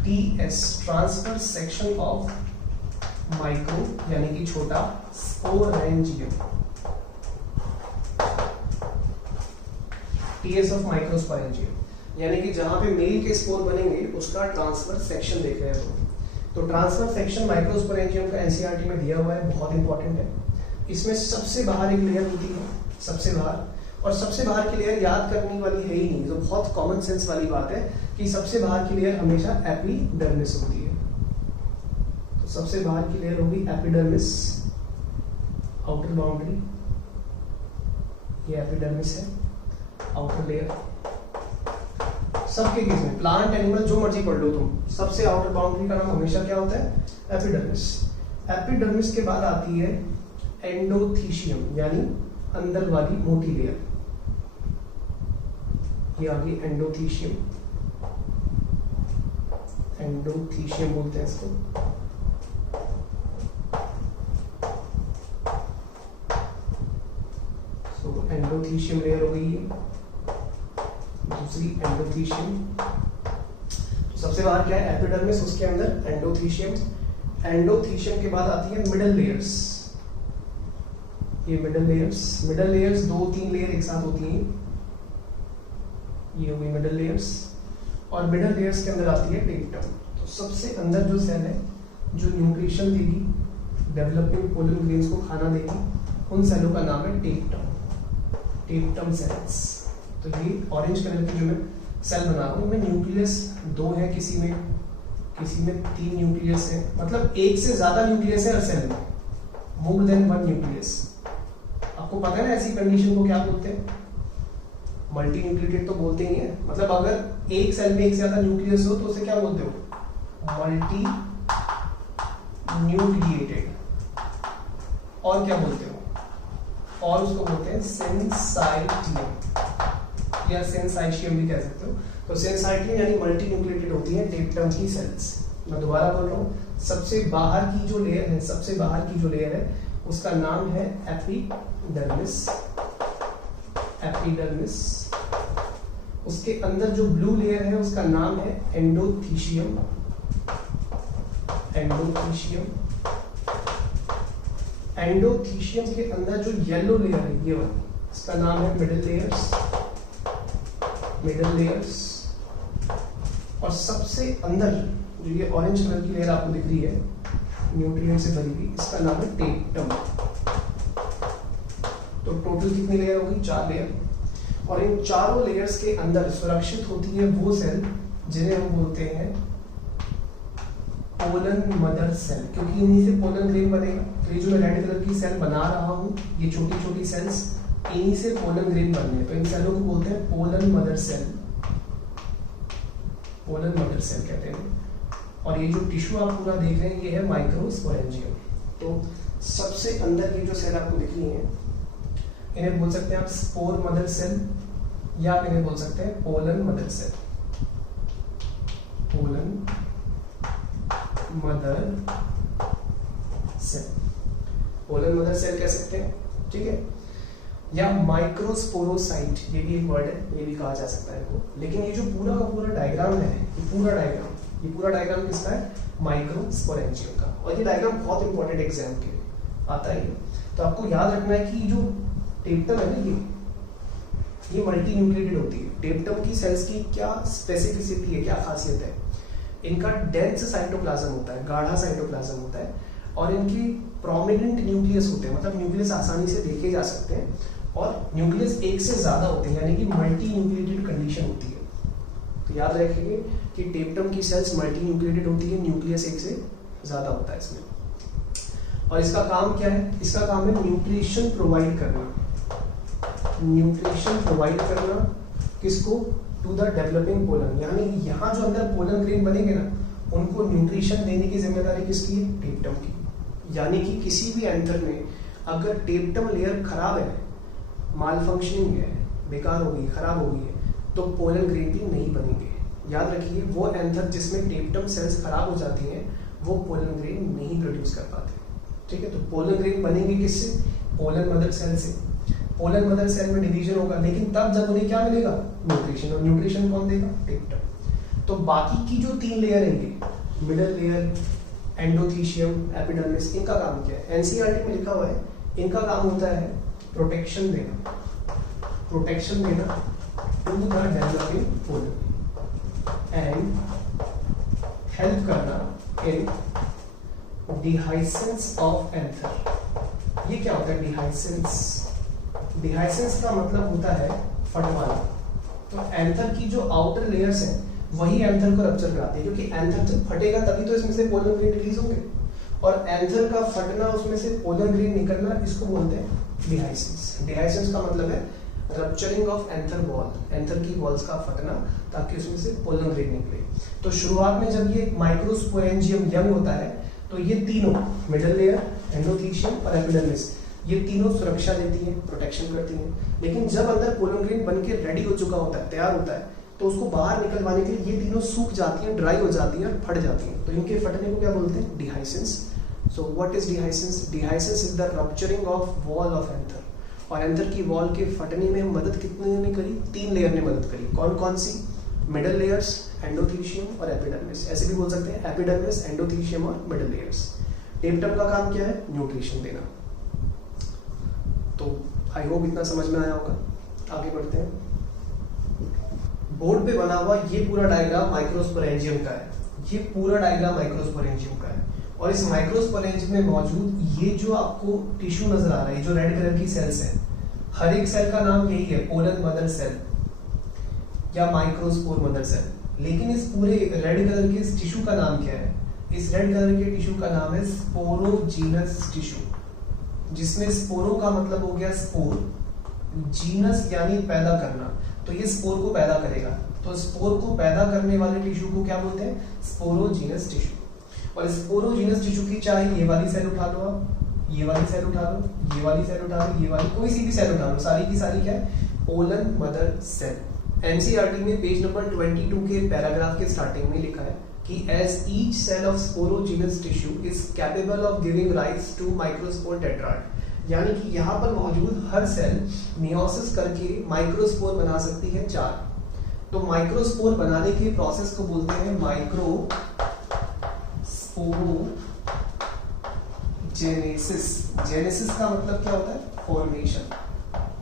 TS, transfer section of micro, यानी कि छोटा, स्पोरेंजियम। TS ऑफ माइक्रोस्पोरेंजियम, यानी कि जहां पे मेल के स्पोर बनेंगे उसका ट्रांसफर सेक्शन देख रहे हैं। तो ट्रांसफर सेक्शन माइक्रोस्पोरेंजियम का NCERT में दिया हुआ है, बहुत इंपॉर्टेंट है। इसमें सबसे बाहर एक लेयर होती है, सबसे बाहर, और सबसे बाहर की लेयर याद करने वाली है ही नहीं, जो बहुत कॉमन सेंस वाली बात है कि सबसे बाहर की लेयर हमेशा एपिडर्मिस होती है। तो सबसे बाहर की लेयर होगी एपिडर्मिस, आउटर बाउंड्री, ये एपिडर्मिस है, आउटर लेयर। सबके केस में, प्लांट एनिमल जो मर्जी पढ़ लो तुम, सबसे आउटर बाउंड्री का नाम हमेशा क्या होता है? एपिडर्मिस। एपिडर्मिस के बाद आती है एंडोथीशियम, यानी अंदर वाली मोटी लेयर, ये आ गई एंडोथीशियम। एंडोथीशियम बोलते हैं इसको। सो एंडोथीशियम लेयर हो गई है, दूसरी एंडोथीशियम। तो सबसे बाहर क्या है? एपिडर्मिस, उसके अंदर एंडोथीशियम। एंडोथीशियम के बाद आती है मिडल लेयर्स, ये middle layers. Middle layers 2-3 layer एक साथ होती हैं, ये हो गई मिडल लेयर्स। और मिडल लेयर्स के अंदर आती है टेप्टम। तो सबसे अंदर जो सेल है, जो न्यूट्रिशन देगी, डेवलपिंग पोलन ग्रेन्स को खाना देगी, उन सेलों का नाम है टेप्टम, टेप्टम सेल्स। तो ये ऑरेंज कलर की जो मैं सेल बना रहा हूँ, इनमें न्यूक्लियस 2 है, किसी में 3 न्यूक्लियस है, मतलब एक से ज्यादा न्यूक्लियस है हर सेल में, मोर देन 1 न्यूक्लियस। आपको पता है ना ऐसी कंडीशन को क्या बोलते हैं? मल्टी न्यूक्लिएटेड तो बोलते ही है, मतलब अगर एक सेल में एक से ज्यादा न्यूक्लियस हो तो उसे क्या बोलते हो? Multi nucleated. और क्या बोलते हो? और उसको बोलते हैं सेंसाइटियम या सेंसाइशियम भी कह सकते हो। तो सेंसाइटियम यानी मल्टी न्यूक्लिएटेड होती है टेप्टम की सेल्स। मैं दोबारा बोल रहा हूँ, सबसे बाहर की जो लेयर है, सबसे बाहर की जो लेयर है उसका नाम है एपिडर्मिस, एपिडर्मिस। उसके अंदर जो ब्लू लेयर है उसका नाम है एंडोथीशियम, एंडोथीशियम। एंडोथीशियम के अंदर जो येलो लेयर है, ये वाली, इसका नाम है मिडल लेयर्स, मिडल लेयर्स। और सबसे अंदर जो ये ऑरेंज कलर की लेयर आपको दिख रही है, न्यूट्रिएंट से भरी हुई, इसका नाम है टेप्टम। तो टोटल कितनी लेयर होगी? 4 लेयर। और इन चारों लेयर्स के अंदर सुरक्षित होती है वो सेल जिन्हें हम बोलते हैं पोलन मदर सेल, क्योंकि इन्हीं से पोलन ग्रेन बनेगा। तो ये जो मैं रेड कलर की सेल बना रहा हूँ, ये छोटी छोटी सेल्स, इन्हीं से पोलन ग्रेन बनने हैं। तो इन सेलों को बोलते हैं pollen mother cell, pollen mother cell कहते हैं। और ये जो टिश्यू आप पूरा देख रहे हैं, ये है माइक्रोस्पोरेंजियम। तो सबसे अंदर ये जो सेल आपको दिख रही है, इन्हें बोल सकते हैं आप स्पोर मदर सेल, या आप इन्हें बोल सकते हैं pollen mother cell, pollen mother cell, pollen mother cell कह सकते हैं, ठीक है। या माइक्रोस्पोरोसाइट, ये भी एक वर्ड है, ये भी कहा जा सकता है इनको। लेकिन ये जो पूरा का पूरा डायग्राम है, ये पूरा डायग्राम किसका है? माइक्रोस्पोरेंजियम का। और ये डायग्राम बहुत इंपॉर्टेंट एग्जाम के लिए आता है। तो आपको याद रखना है कि जो टेप्टम है ना, ये मल्टी न्यूक्लिएटेड होती है। टेप्टम की सेल्स की क्या स्पेसिफिसिटी है, क्या खासियत है, इनका डेंस साइटोप्लाज्म होता है, गाढ़ा साइटोप्लाज्म होता है, और इनके प्रोमिनेंट न्यूक्लियस होते हैं, मतलब न्यूक्लियस आसानी से देखे जा सकते हैं, और न्यूक्लियस एक से ज्यादा होते हैं, यानी कि मल्टी न्यूक्लिएटेड कंडीशन होती है। तो याद रखेंगे कि टेप्टम की सेल्स मल्टी न्यूक्लिएटेड होती है, न्यूक्लियस एक से ज्यादा होता है इसमें। और इसका काम क्या है, इसका काम है न्यूट्रिशन प्रोवाइड करना, न्यूट्रिशन प्रोवाइड करना किसको, टू द डेवलपिंग पोलन, यानी यहाँ जो अंदर पोलन ग्रेन बनेंगे ना, उनको न्यूट्रिशन देने की जिम्मेदारी किसकी है, टेप्टम की। यानी कि किसी भी एंथर में अगर टेप्टम लेयर खराब है, माल फंक्शनिंग है, बेकार हो गई, खराब हो गई है, तो पोलन ग्रेन भी नहीं बनेंगे। याद रखिए वो एंथर जिसमें टेप्टम सेल्स खराब हो जाती हैं वो पोलन ग्रेन नहीं प्रोड्यूस कर पाते। ठीक है, तो पोलन ग्रेन बनेंगे किससे, पोलन मदर सेल से। पोलन मदर सेल में डिवीजन होगा, लेकिन तब जब उन्हें क्या मिलेगा, न्यूट्रिशन, और न्यूट्रिशन कौन देगा, टेप्टम। तो बाकी की जो 3 लेयर हैं, मिडल लेयर, एंडोथीशियम, एपिडर्मिस, इनका काम क्या है, एनसीईआरटी में लिखा हुआ है, इनका काम होता है प्रोटेक्शन देना, प्रोटेक्शन देना to the developing pollen and help करना इन डिहाइसेंस ऑफ एंथर। ये क्या होता है डिहाइसेंस, डिहाइसेंस का मतलब होता है फटवाना। तो एंथर की जो आउटर लेयर्स हैं वही एंथर को रप्चर कराती है, क्योंकि एंथर जब फटेगा तभी तो इसमें से पोलन ग्रेन रिलीज होंगे, और एंथर का फटना, उसमें से पोलन ग्रेन निकलना, इसको बोलते हैं डिहाइसेंस। डिहाइसेंस का मतलब है rupturing of anther wall, anther की वॉल्स का फटना, ताकि उसमें से पोलन ग्रेन निकले। तो शुरुआत में जब ये माइक्रोस्पोरेंजियम यंग होता है तो ये तीनों, मिडल लेयर, एंडोथीशियम और एपिडर्मिस, ये तीनों सुरक्षा देती है, प्रोटेक्शन करती है। लेकिन जब अंदर पोलन ग्रेन बन के रेडी हो चुका होता है, तैयार होता है, तो उसको बाहर निकलवाने के लिए ये तीनों सूख जाती हैं, ड्राई हो जाती हैं और फट जाती हैं। तो इनके फटने को क्या बोलते हैं, dehiscence. So what is dehiscence, dehiscence is the rupturing of wall of anther. और एंथर की वॉल के फटने में मदद कितने ने करी, 3 लेयर ने मदद करी। कौन कौन सी, मिडल लेयर्स, एंडोथीशियम और एपिडर्मिस। ऐसे भी बोल सकते हैं एपिडर्मिस, एंडोथीशियम और मिडल लेयर्स। टेप्टम का काम क्या है, न्यूट्रिशन देना। तो आई होप इतना समझ में आया होगा। आगे बढ़ते हैं। बोर्ड पे बना हुआ ये पूरा डायग्राम माइक्रोस्पोरेंजियम का है, ये पूरा डायग्राम माइक्रोस्पोरेंजियम का है। और इस माइक्रोस्पोरेंजियम में मौजूद ये जो आपको टिश्यू नजर आ रहा है, जो रेड कलर की सेल्स है, हर एक सेल का नाम यही है, पोलन मदर सेल या माइक्रोस्पोर मदर सेल। लेकिन इस पूरे रेड कलर के इस टिश्यू का नाम क्या है, इस रेड कलर के टिश्यू का नाम है स्पोरोजीनस टिश्यू, जिसमें स्पोरो का मतलब हो गया स्पोर, जीनस यानी पैदा करना, तो ये स्पोर को पैदा करेगा। तो स्पोर को पैदा करने वाले टिश्यू को क्या बोलते हैं, स्पोरोजीनस टिश्यू। और स्पोरोजीनस टिश्यू की चाहे ये वाली सेल उठा लो आप, ये वाली सेल उठा लो, ये वाली सेल उठा लो, ये वाली, कोई सी भी सेल उठा लो, सारी की सारी क्या है, पोलन मदर सेल। एनसीईआरटी में पेज नंबर 22 के पैराग्राफ के स्टार्टिंग में लिखा है कि as each cell of sporogenous tissue is capable of giving rise to microspore tetrad, यानी कि यहाँ पर मौजूद हर सेल मियोसिस करके माइक्रोस्पोर बना सकती है 4। तो माइक्रोस्पोर बनाने के प्रोसेस को बोलते हैं माइक्रोस्पोरोजेनेसिस। जेनेसिस का मतलब क्या होता है, फॉर्मेशन।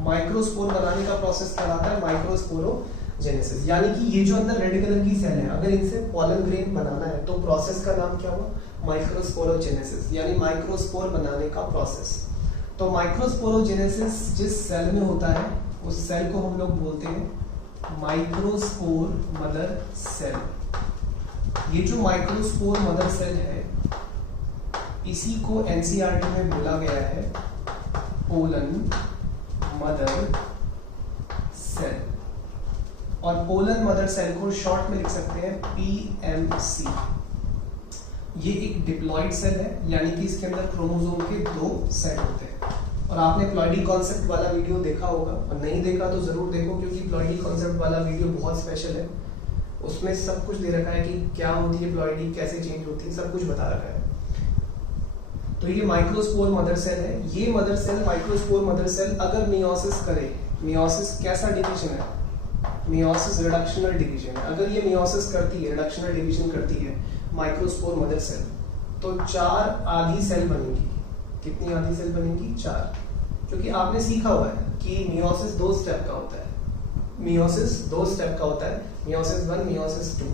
माइक्रोस्पोर बनाने का प्रोसेस कहलाता है माइक्रोस्पोरोजेनेसिस। यानी कि ये जो अंदर रेड कलर की सेल है, अगर इनसे पोलन ग्रेन बनाना है तो प्रोसेस का नाम क्या हुआ, माइक्रोस्पोरोजेनेसिस, यानी माइक्रोस्पोर बनाने का प्रोसेस। तो माइक्रोस्पोरोजेनेसिस जिस सेल में होता है उस सेल को हम लोग बोलते हैं माइक्रोस्पोर मदर सेल। ये जो माइक्रोस्पोर मदर सेल है इसी को एनसीईआरटी में बोला गया है पोलन मदर सेल। और पोलन मदर सेल को शॉर्ट में लिख सकते हैं पीएमसी। ये एक डिप्लॉइड सेल है, यानी कि इसके अंदर क्रोमोसोम के 2 सेट होते हैं। और आपने प्लॉइडी कॉन्सेप्ट वाला वीडियो देखा होगा, और नहीं देखा तो जरूर देखो, क्योंकि प्लॉइडी कॉन्सेप्ट वाला वीडियो बहुत स्पेशल है। उसमें सब कुछ दे रखा है कि क्या होती है प्लॉइडी, कैसे चेंज होती है, सब कुछ बता रखा है। तो ये माइक्रोस्पोर मदर सेल है। ये mother cell, microspore mother cell अगर मियोसिस करे, मियोसिस कैसा डिवीजन है, मियोसिस रिडक्शनल डिवीजन है। अगर ये मियोसिस करती है, रिडक्शनल डिवीजन करती है माइक्रोस्पोर मदर सेल, तो 4 आधी सेल बनेगी। कितनी आधी सेल बनेगी, 4। क्योंकि आपने सीखा हुआ है कि मियोसिस 2 स्टेप का होता है, मियोसिस 2 स्टेप का होता है, मियोसिस 1, मियोसिस 2।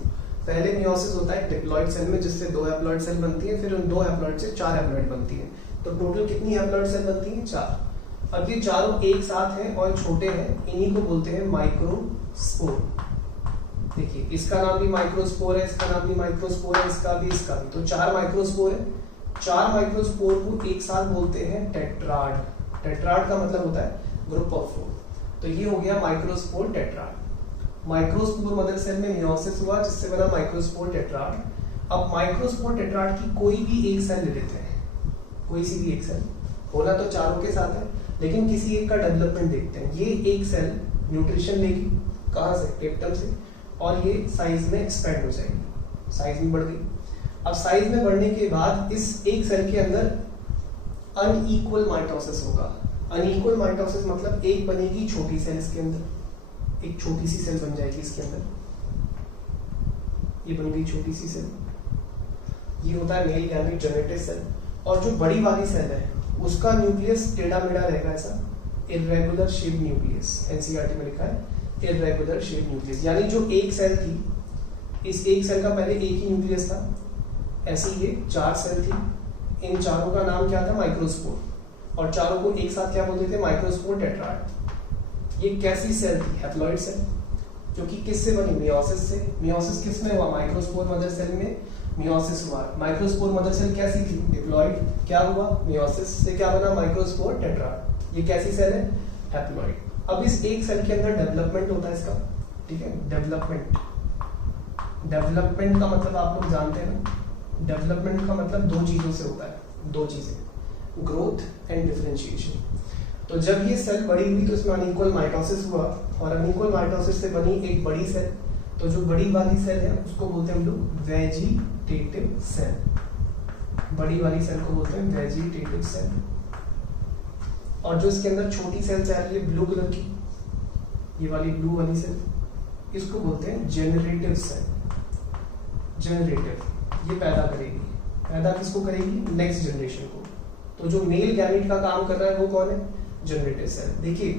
पहले मियोसिस होता है डिप्लॉइड सेल में, जिससे 2 हैप्लॉइड सेल बनती है, फिर उन 2 हैप्लॉइड से 4 हैप्लॉइड बनती है। तो टोटल कितनी हैप्लॉइड सेल बनती है? 4। अब ये चारों एक साथ हैं और छोटे हैं, इन्हीं को बोलते हैं माइक्रोस्पोर। देखिए इसका नाम भी माइक्रोस्पोर है, इसका नाम भी माइक्रोस्पोर है, इसका भी, इसका भी। तो 4 माइक्रोस्पोर है। 4 माइक्रोस्पोर को एक साथ बोलते हैं टेट्राड। टेट्राड का मतलब होता है ग्रुप ऑफ 4। तो ये हो गया microspore tetrad. Microspore mother cell में मियोसिस हुआ जिससे बना माइक्रोस्पोर टेट्राड। अब माइक्रोस्पोर टेट्राड की कोई भी एक सेल ले लेते हैं, कोई सी भी एक सेल, होना तो चारों के साथ है, लेकिन किसी एक का डेवलपमेंट देखते हैं। ये एक सेल न्यूट्रिशन लेगी, कहाँ से? टेप्टम से, और ये साइज में एक्सपेंड हो जाएगी, साइज में बढ़ गई। अब साइज में बढ़ने के बाद इस एक सेल के अंदर अनइक्वल माइटोसिस होगा। अनइक्वल माइटोसिस मतलब एक बनेगी छोटी सेल, इसके अंदर एक छोटी सी सेल बन जाएगी, इसके अंदर ये बन गई छोटी सी सेल, ये होता है मेल गैमेट जनरेटिव सेल। और जो बड़ी वाली सेल है उसका न्यूक्लियस टेढ़ा मेढ़ा रहेगा, ऐसा इर्रेगुलर शेप न्यूक्लियस। एनसीईआरटी में लिखा है इर्रेगुलर शेप न्यूक्लियस, यानी जो एक सेल थी, इस एक सेल का पहले एक ही न्यूक्लियस था, ऐसी ये 4 सेल थी। इन चारों का नाम क्या था? माइक्रोस्पोर। और चारों को एक साथ क्या बोलते थे? Microspore tetrad. ये कैसी सेल थी? हैप्लॉइड सेल, जो कि किससे बनी? मियोसिस से। मियोसिस किस में हुआ? माइक्रोस्पोर मदर सेल में मियोसिस हुआ। माइक्रोस्पोर मदर सेल कैसी थी? डिप्लॉइड। क्या हुआ? मियोसिस से क्या बना? Microspore tetrad. ये कैसी सेल है? हैप्लॉइड। अब इस एक सेल के अंदर डेवलपमेंट होता है इसका, ठीक है? डेवलपमेंट, डेवलपमेंट का मतलब आप लोग जानते हैं ना, डेवलपमेंट का मतलब 2 चीजों से होता है, 2 चीजें, ग्रोथ एंड डिफरेंशिएशन। तो जब ये सेल बड़ी हुई तो इसमें अनइक्वल माइटोसिस हुआ, और अनइक्वल माइटोसिस से बनी एक बड़ी सेल। तो जो बड़ी वाली सेल है उसको बोलते हैं हम लोग वेजिटेटिव सेल। बड़ी वाली सेल को बोलते हैं वेजिटेटिव सेल। और जो इसके अंदर छोटी सेल आ रही है ब्लू कलर की, ये वाली ब्लू वाली सेल, इसको बोलते हैं जेनरेटिव सेल। जेनरेटिव, ये पैदा करेगी। पैदा किसको करेगी? नेक्स्ट जनरेशन को। तो जो मेल गैमेट का काम कर रहा है वो कौन है? Generative cell. देखिए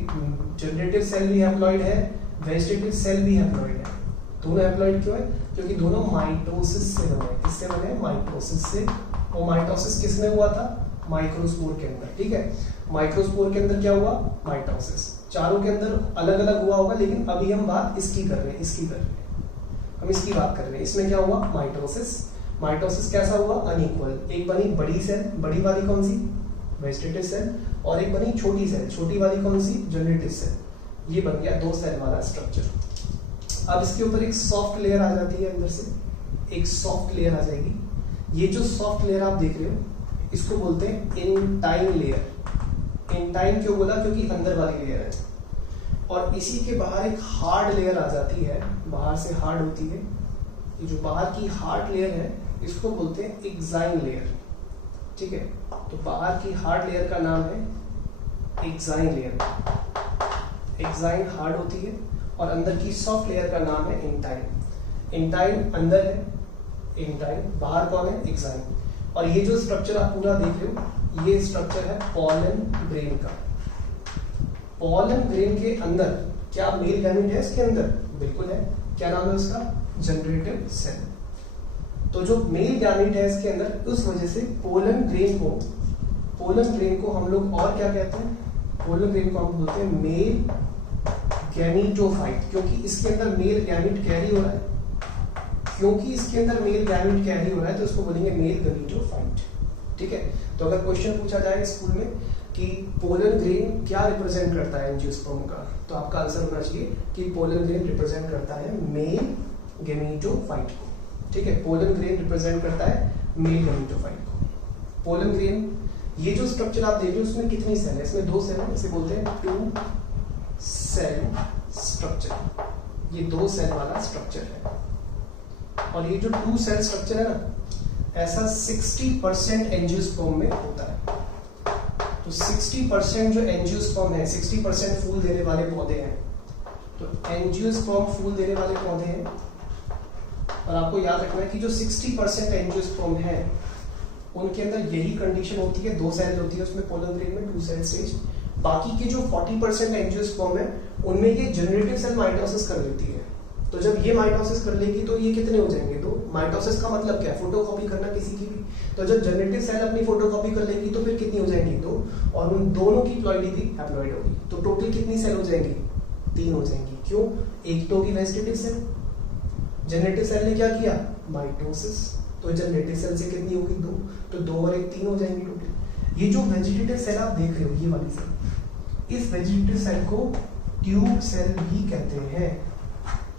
जनरेटिव सेल भी हैप्लॉइड है, वेजिटेटिव सेल भी हैप्लॉइड है। दोनों हैप्लॉइड क्यों है? क्योंकि दोनों माइटोसिस से बने। किससे बने? माइटोसिस से। और माइटोसिस किसमें हुआ था? माइक्रोस्पोर के अंदर, ठीक है? माइक्रोस्पोर के अंदर क्या हुआ? माइटोसिस। चारों के अंदर अलग अलग हुआ होगा, लेकिन अभी हम बात इसकी कर रहे हैं, इसकी कर रहे हैं, हम इसकी बात कर रहे हैं। इसमें क्या हुआ? माइटोसिस। माइटोसिस कैसा हुआ? अनइक्वल। एक बनी बड़ी सेल, बड़ी वाली कौन सी? Vegetative cell. और एक बनी छोटी सेल, छोटी वाली कौन सी? Generative cell. ये बन गया 2 सेल वाला स्ट्रक्चर। अब इसके ऊपर एक सॉफ्ट लेयर आ जाती है, अंदर से एक सॉफ्ट लेयर आ जाएगी। ये जो सॉफ्ट लेयर आप देख रहे हो इसको बोलते हैं इंटाइन लेयर। इंटाइन क्यों बोला? क्योंकि अंदर वाली लेयर है। और इसी के बाहर एक हार्ड लेयर आ जाती है, बाहर से हार्ड होती है। ये जो बाहर की हार्ड लेयर है इसको बोलते हैं एक्साइन लेयर, ठीक है? तो बाहर की हार्ड लेयर का नाम है एक्साइन लेयर। एक्साइन हार्ड होती है और अंदर की सॉफ्ट लेयर का नाम है इंटाइन। इंटाइन अंदर है, इंटाइन बाहर कौन है? एक्साइन। और ये जो स्ट्रक्चर आप पूरा देख रहे हो ये स्ट्रक्चर है पोलन ग्रेन का। पोलन ग्रेन के अंदर क्या मेल गैमेट है? इसके अंदर बिल्कुल है। क्या नाम है उसका? Generative cell. तो जो मेल गैमेट है इसके अंदर, उस वजह से पोलन ग्रेन को हम लोग और क्या कहते हैं? पोलन ग्रेन को हम बोलते हैं मेल गैमीटोफाइट, क्योंकि इसके अंदर मेल गैमेट कैरी हो रहा है। क्योंकि इसके अंदर मेल गैमेट कैरी हो रहा है तो इसको बोलेंगे मेल गैमीटोफाइट, ठीक है? तो अगर क्वेश्चन पूछा जाए स्कूल में कि पोलन ग्रेन क्या रिप्रेजेंट करता है एंजियोस्पर्म का, तो आपका आंसर होना चाहिए कि पोलन ग्रेन रिप्रेजेंट करता है मेल गैमीटोफाइट को, ठीक है? पोलन ग्रेन रिप्रेजेंट करता है मेल गैमीटोफाइट को। पोलन ग्रेन, ये जो स्ट्रक्चर आप देख रहे हो उसमें कितनी सेल है? इसमें 2 सेल है, इसे बोलते हैं 2 सेल स्ट्रक्चर। ये 2 सेल वाला स्ट्रक्चर है। और ये जो 2 सेल स्ट्रक्चर है ना, ऐसा 60% एंजियोस्पर्म में होता है। तो 60% जो एंजियोस्पर्म है, 60% फूल देने वाले पौधे हैं। तो एंजियोस्पर्म फूल देने वाले पौधे हैं। और आपको याद रखना है कि जो 60% एंजियोस्पर्म है उनके अंदर यही कंडीशन होती है, 2 सेल होती है उसमें पोलन ग्रेन में, 2 सेल स्टेज। बाकी के जो 40% एंजियोस्पर्म है उनमें ये जनरेटिव सेल माइटोसिस कर लेती है। तो जब ये माइटोसिस कर लेगी तो ये कितने हो जाएंगे? तो माइटोसिस का मतलब क्या है? फोटोकॉपी करना किसी की भी। तो जब जनरेटिव सेल अपनी फोटोकॉपी कर लेगी तो फिर कितनी हो जाएंगी? 2, और उन दोनों की प्लॉइडी भी हैप्लॉइड होगी। तो टोटल कितनी सेल हो जाएंगी? 3 हो जाएंगी। क्यों? एक तो होगी वेजिटेटिव सेल, जनरेटिव सेल ने क्या किया? माइटोसिस। तो जनरेटिव सेल से कितनी होगी? 2, तो 2 और 1 3 हो जाएंगी टोटल। ये जो वेजिटेटिव सेल आप देख रहे हो, ये वाली सेल, इस वेजिटेटिव सेल को ट्यूब सेल भी कहते हैं।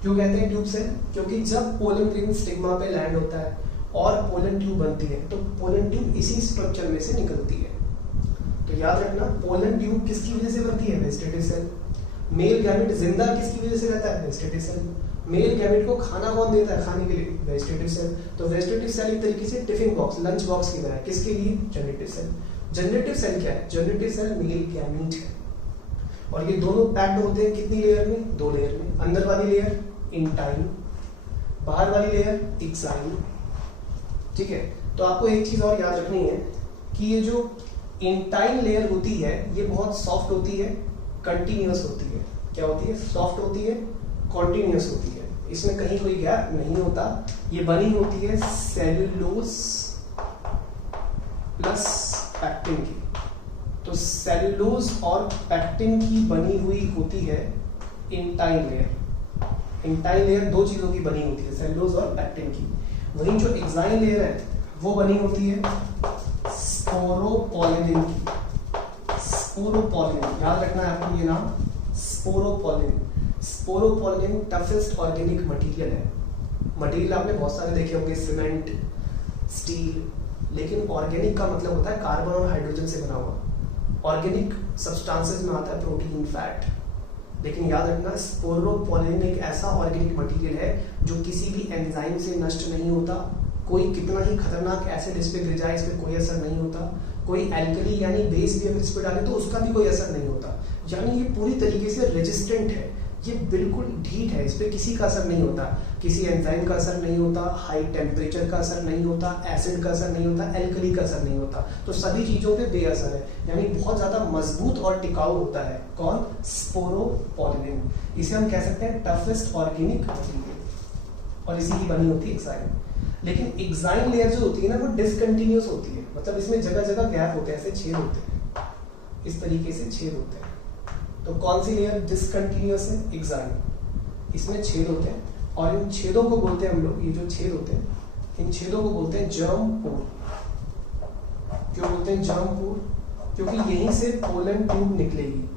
क्यों कहते हैं ट्यूब सेल? क्योंकि जब पोलन ग्रेन स्टिग्मा पे लैंड होता है और पोलन ट्यूब बनती है तो पोलन ट्यूब इसी स्ट्रक्चर में से निकलती है। तो याद रखना, पोलन ट्यूब किसकी वजह से बनती है? Vegetative cell. मेल गैमेट जिंदा किसकी वजह से रहता है? Vegetative cell. मेल गैमेट को खाना कौन देता है खाने के लिए? Vegetative cell. तो वेजिटेटिव सेल एक तरीके से टिफिन बॉक्स, लंच बॉक्स की तरह है। किसके लिए? Generative cell. जनरेटिव सेल क्या है? जनरेटिव सेल मेल गैमेट है, और ये दोनों पैक्ड होते हैं कितनी लेयर में? 2 लेयर में। अंदर वाली लेयर इंटाइन, बाहर वाली लेयर एक्साइन। ठीक है, तो आपको एक चीज और याद रखनी है कि ये जो इंटाइन लेयर होती है ये बहुत सॉफ्ट होती है, कंटिन्यूअस होती है। क्या होती है? सॉफ्ट होती है, कॉन्टिन्यूअस होती है। इसमें कहीं कोई गैप नहीं होता। ये बनी होती है सेल्यूलोज प्लस पैक्टिन की। तो सेल्यूलोज और पैक्टिन की बनी हुई होती है इंटाइन लेयर। इंटाइन लेयर 2 चीजों की बनी होती है, सेल्यूलोज और पैक्टिन की। वहीं जो एक्साइन लेयर है वो बनी होती है स्पोरोपोलिन की। स्पोरोपोलिन, याद रखना है आपको ये नाम, sporopollenin. Sporopollenin toughest organic material है। मटेरियल आपने बहुत सारे देखे होंगे, सीमेंट, स्टील, लेकिन ऑर्गेनिक का मतलब होता है कार्बन और हाइड्रोजन से बना हुआ। ऑर्गेनिक सब्सटेंसेस में आता है प्रोटीन, फैट। लेकिन याद रखना, स्पोरोपोलिन एक ऐसा ऑर्गेनिक मटेरियल है जो किसी भी एंजाइम से नष्ट नहीं होता। कोई कितना ही खतरनाक एसिड इस पे गिर जाए, इस पे कोई असर नहीं होता। कोई एल्कली यानी बेस भी अगर इस पे डाले तो उसका भी कोई असर नहीं होता। यानी ये पूरी तरीके से रेजिस्टेंट है, ये बिल्कुल ढीठ है, इस पे किसी का असर नहीं होता। किसी एंजाइम का असर नहीं होता, हाई टेम्परेचर का असर नहीं होता, एसिड का असर नहीं होता, एल्कली का असर नहीं होता। तो सभी चीजों पे बेअसर है, यानी बहुत ज्यादा मजबूत और टिकाऊ होता है। कौन? स्पोरोपोलिन। इसे हम कह सकते हैं टफेस्ट ऑर्गेनिक मटेरियल, और इसी की बनी होती है एक्साइन। लेकिन एक्साइन लेयर जो होती है ना, वो डिसकंटिन्यूअस होती है, मतलब इसमें जगह जगह गैप होते हैं, ऐसे छेद होते हैं, इस तरीके से छेद होते हैं। तो कौन सी लेयर डिसकंटिन्यूअस है? एक्साइन। इसमें छेद होते हैं, और इन छेदों को बोलते हैं हम लोग, ये जो छेद होते हैं इन छेदों को बोलते हैं जर्म पोर। क्यों बोलते हैं जर्म पोर? क्योंकि यहीं से पोलन ट्यूब निकलेगी।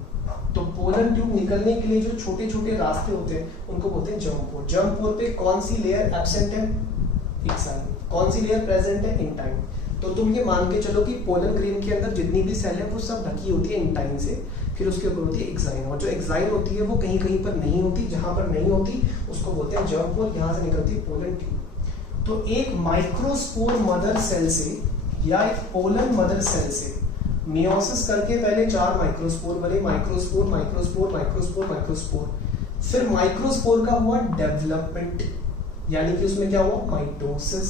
तो पोलन ट्यूब निकलने के लिए जो छोटे छोटे रास्ते होते हैं उनको बोलते हैं जर्म पोर। जर्म पोर पे कौन सी लेयर एब्सेंट है? एक्साइन। कौन सी लेयर प्रेजेंट है? इंटाइन। तो तुम ये मान के चलो कि पोलन ग्रेन के अंदर जितनी भी सेल है वो सब ढकी होती है इंटाइन से, फिर उसके ऊपर होती है एक्साइन, और जो एक्साइन होती है वो कहीं कहीं पर नहीं होती, जहां पर नहीं होती उसको बोलते हैं जर्म पोर। यहां से निकलती है पोलन ट्यूब। तो एक माइक्रोस्पोर मदर सेल से या एक पोलन मदर सेल से मियोसिस करके पहले 4 माइक्रोस्पोर बने, माइक्रोस्पोर, माइक्रोस्पोर, माइक्रोस्पोर, माइक्रोस्पोर। फिर माइक्रोस्पोर का हुआ डेवलपमेंट, यानी कि उसमें क्या हुआ? माइटोसिस।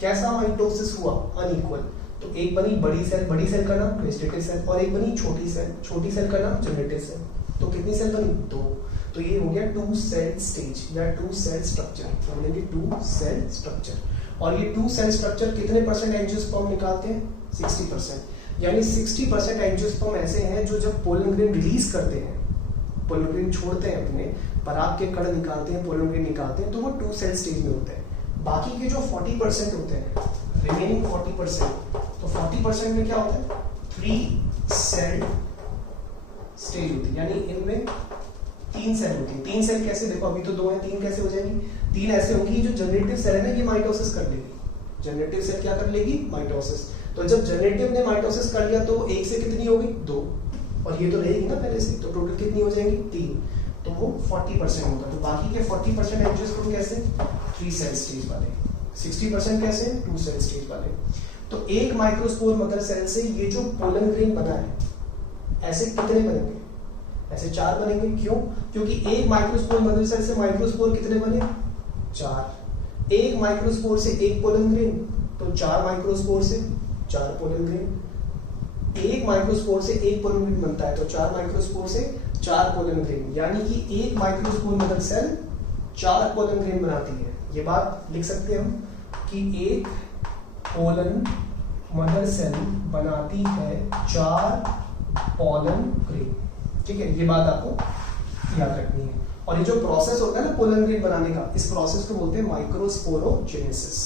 कैसा माइटोसिस हुआ? अनइक्वल। तो एक बनी बड़ी सेल का नाम वेजिटेटिव सेल, और एक बनी छोटी सेल का नाम जनरेटिव सेल। तो कितनी सेल बनी? 2। तो ये हो गया 2 सेल स्टेज या 2 सेल स्ट्रक्चर। तो बोलेंगे 2 सेल स्ट्रक्चर। और ये 2 सेल स्ट्रक्चर कितने % एंजियोस्पर्म निकालते हैं? 60%। यानी 60% एंजियोस्पर्म ऐसे हैं जो जब पोलन ग्रेन रिलीज करते हैं, पोलन ग्रेन छोड़ते हैं, अपने पराग के कण निकालते हैं, पोलन ग्रेन निकालते हैं, तो वो 2 सेल स्टेज में होते हैं। बाकी के जो 40% होते हैं, रिमेनिंग 40%, तो 40% में क्या होता है? 3 सेल स्टेज होती है, यानी इनमें 3 सेल होती है। 3 सेल कैसे? देखो अभी तो 2 है, 3 कैसे हो जाएंगी? 3 ऐसे होंगी, जो जनरेटिव सेल है ना ये माइटोसिस कर लेगी। जनरेटिव सेल क्या कर लेगी? माइटोसिस। तो जब जनरेटिव ने माइटोसिस कर लिया तो 1 से कितनी हो गई? 2, और ये तो रहेगी ना पहले से, तो टोटल कितनी हो जाएंगी? 3। तो वो 40% होगा। तो बाकी के 40% एंजियोस्पर्म कैसे? 3 सेल स्टेज वाले। 60% कैसे? 2 सेल स्टेज वाले। तो एक माइक्रोस्पोर मदर सेल से ये जो पोलन ग्रेन बना है, ऐसे कितने बनेंगे? ऐसे 4 बनेंगे। क्यों? क्योंकि एक माइक्रोस्पोर मदर सेल से माइक्रोस्पोर कितने बने? 4। एक माइक्रोस्पोर से एक पोलन ग्रेन, तो 4 माइक्रोस्पोर से 4 पोलन ग्रेन। एक माइक्रोस्पोर से एक पोलन ग्रेन बनता है, तो 4 माइक्रोस्पोर से 4 पोलन ग्रेन, यानी कि एक microspore mother cell 4 pollen grain बनाती है। ये बात लिख सकते हैं हम कि एक पोलन मदर सेल बनाती है 4 पोलन ग्रेन। ठीक है, ये बात आपको याद रखनी है। और ये जो प्रोसेस होता है ना पोलन ग्रेन बनाने का, इस प्रोसेस को बोलते हैं माइक्रोस्पोरोजेनेसिस।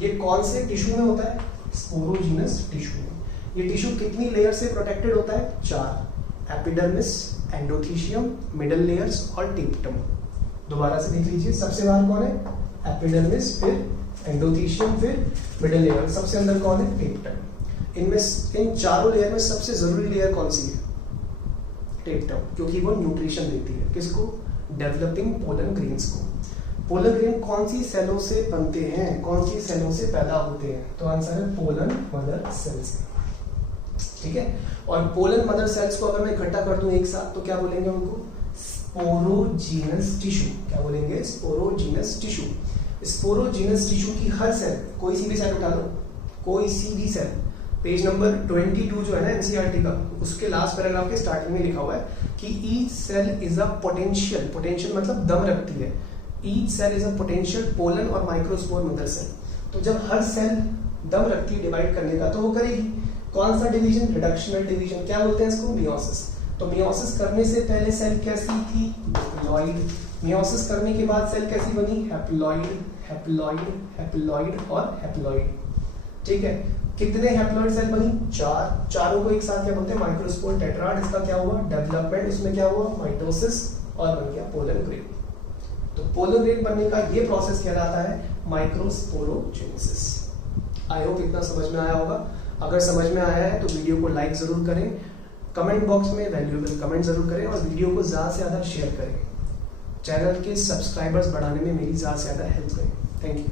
ये कौन से टिश्यू में होता है? स्पोरोजीनस टिश्यू में। ये टिश्यू कितनी लेयर से प्रोटेक्टेड होता है? 4, एपिडर्मिस, एंडोथीशियम, मिडल लेयर्स और टेप्टम। दोबारा से देख लीजिए, सबसे बाहर कौन है? एपिडर्मिस, फिर एंडोथीशियम, फिर मिडल लेयर, सबसे अंदर कौन है? टेप्टम। इनमें इन चारों लेयर में सबसे जरूरी लेयर कौन सी है? टेप्टम, क्योंकि वो न्यूट्रिशन देती है किसको? डेवलपिंग पोलन ग्रेन्स को। पोलन ग्रेन कौन सी सेलों से बनते हैं, कौन सी सेलों से पैदा होते हैं? तो आंसर है पोलन मदर सेल्स। ठीक है, और पोलन मदर सेल्स को अगर मैं इकट्ठा कर दूं एक साथ तो क्या बोलेंगे उनको? Sporogenous tissue. क्या बोलेंगे? Sporogenous tissue. स्पोरोजीनस टिश्यू की हर सेल, कोई सी भी सेल उठा लो, कोई सी भी सेल, पेज नंबर 22 जो है ना एनसीईआरटी का, उसके लास्ट पैराग्राफ के स्टार्टिंग में लिखा हुआ है कि each cell is a potential, potential मतलब दम रखती है, each cell is a potential pollen और माइक्रोस्पोर मदर सेल। तो जब हर सेल दम रखती है डिवाइड करने का, तो वो करेगी कौन सा डिवीजन? Reductional division. क्या बोलते हैं इसको? मियोसिस। तो मियोसिस करने से पहले सेल कैसी थी? डिप्लॉइड। मियोसिस करने के बाद सेल कैसी बनी? हैप्लॉइड, हैप्लॉइड, हैप्लॉइड और हैप्लॉइड। ठीक है, कितने हैप्लॉइड सेल बनी? 4। चारों को एक साथ क्या बोलते हैं? Microspore tetrad. इसका क्या हुआ? डेवलपमेंट, उसमें क्या हुआ? माइटोसिस, और बन गया पोलन ग्रेन। तो पोलन ग्रेन बनने का ये प्रोसेस कहलाता है माइक्रोस्पोरोजेनेसिस। आई होप इतना समझ में आया होगा। अगर समझ में आया है तो वीडियो को लाइक जरूर करें, कमेंट बॉक्स में वैल्यूएबल कमेंट जरूर करें और वीडियो को ज्यादा से ज्यादा शेयर करें। चैनल के सब्सक्राइबर्स बढ़ाने में मेरी ज्यादा से ज्यादा हेल्प करें। Thank you.